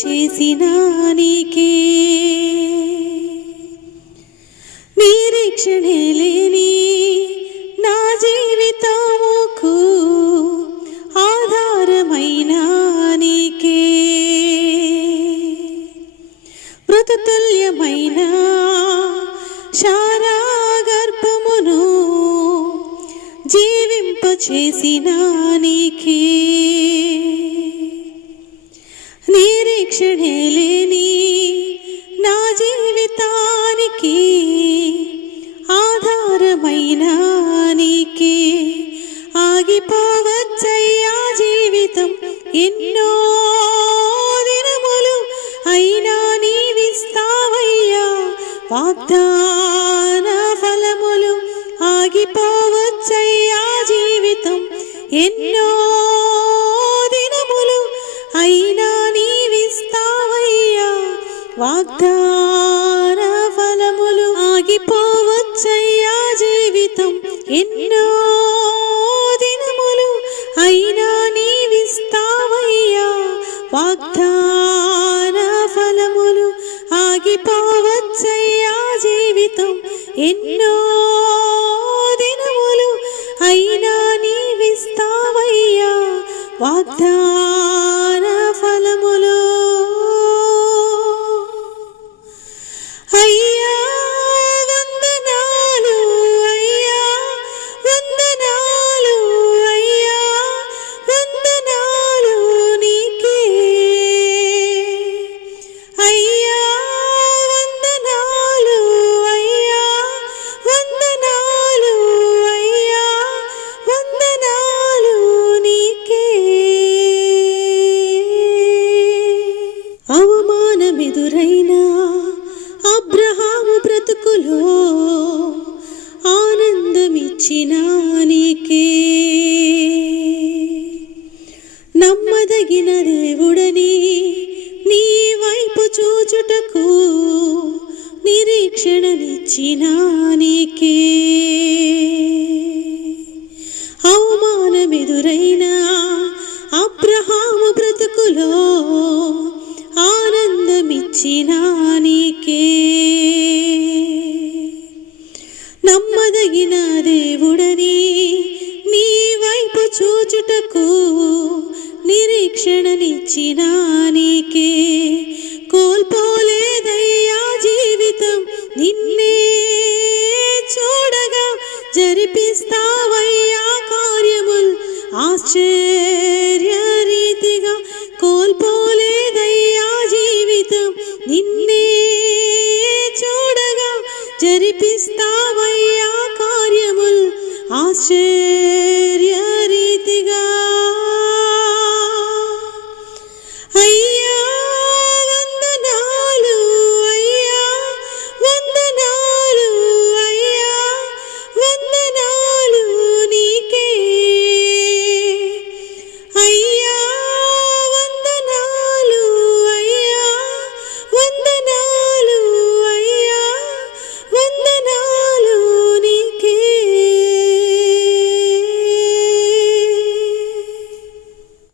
జీవింపచేసిన నీకే. నిరీక్షణే లేని నా జీవితముకు ఆధారమైన నీకే. మృతతుల్యమైన శారా గర్భమును జీవింపచేసిన నీకే. నిరీక్షణే లేని నా జీవితానికి ఆధారమైన నీకే ఆగిపోవచ్చయ్యా జీవితం. ఎన్నో దినములు అయినా నీవిస్తావయ్యా. వాగ్దాన ఫలములు ఆగిపో వాగ్దాన ఫలములు ఆగిపోవచ్చయ్యా జీవితం. ఎన్నో దినములు అయినా నీవిస్తావయ్యా. వాగ్దాన ఫలములు ఆగిపోవచ్చయ్యా జీవితం. ఎన్నో దినములు అయినా నీవిస్తావయ్యా. వాగ్దాన ఆనందమిచ్చిన నమ్మదగిన దేవుడని నీ వైపు చూచుటకు నిరీక్షణనిచ్చినానికే అవమానమెదురైన అబ్రహాము బ్రతుకులో ఆనందమిచ్చినా pista